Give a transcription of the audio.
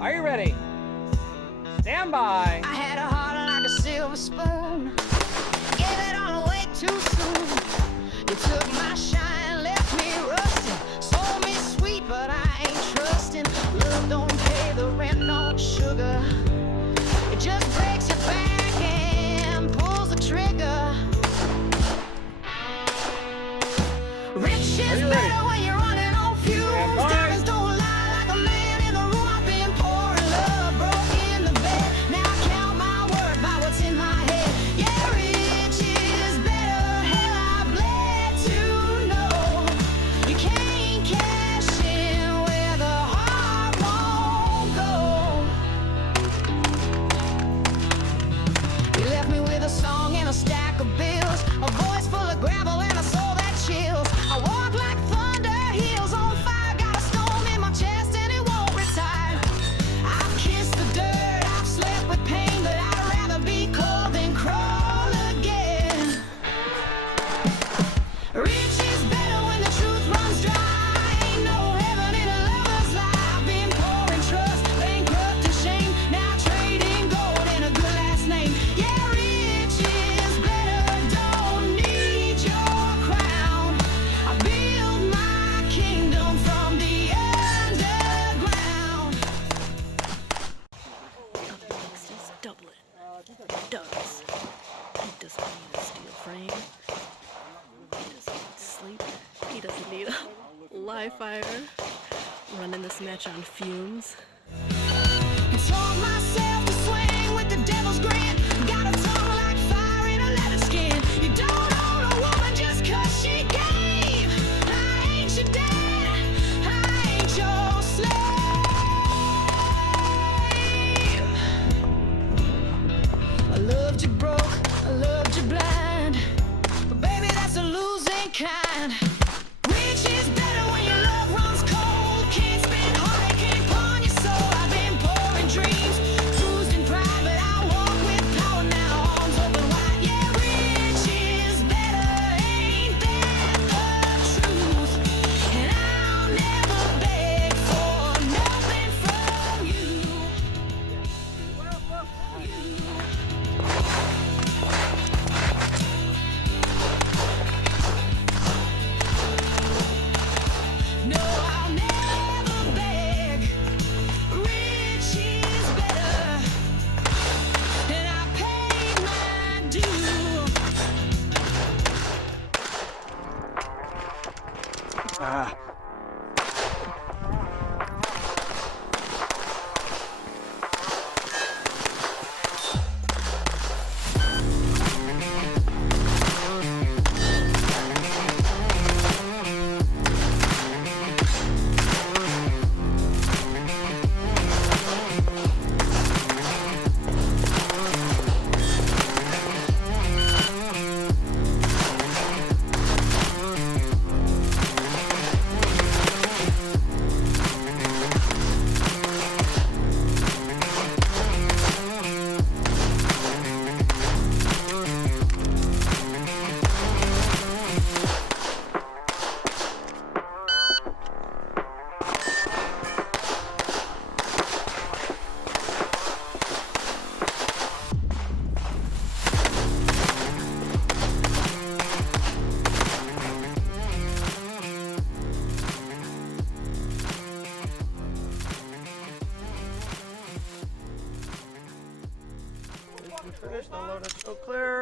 Are you ready? Stand by. I had a heart like a silver spoon. Gave it all away too soon. You took my shine, left me rusting. Sold me sweet, but I ain't trusting. Love don't pay the rent, no sugar. It just breaks your back and pulls the trigger. Rich is better when you're running on fumes. Diamonds don't lie like a man in the room. I've been pouring love, broke in the bed. Now I count my worth by what's in my head. Yeah, rich is better. Hell, I bled to know you can't cash in where the heart won't go. You left me with a song and a stack of bills, a voice full of gravel and a soul that chills. I walk like thunder, heels on fire. Got a stone in my chest and it won't retire. I've kissed the dirt, I've slept with pain, but I'd rather be cold than crawl again. Rich is better when the truth runs dry. Ain't no heaven in a lover's life. Been pouring trust, bankrupt and shame. Now trading gold and a good last name. Yeah, rich is better, don't need your crown. I build my kingdom from the underground. Next is Dublin. Does. He doesn't need a steel frame. He doesn't need sleep. He doesn't need a live fire. Running this match on fumes. Told myself to swing with the devil's grin. Got a tongue like fire in a leather skin. You don't own a woman just 'cause she gave. I ain't your dad, I ain't your slave. I loved you broke, I loved you blind, but baby that's a losing kind. Rich is better when your love runs cold. Can't spend heartache upon your soul. I've been pouring dreams, bruised in pride, but I walk with power now. Arms open wide. Yeah, rich is better, ain't that the truth? And I'll never beg for nothing from you. No, I'll never beg. Rich is better, and I paid my due. Finished, the load is still clear.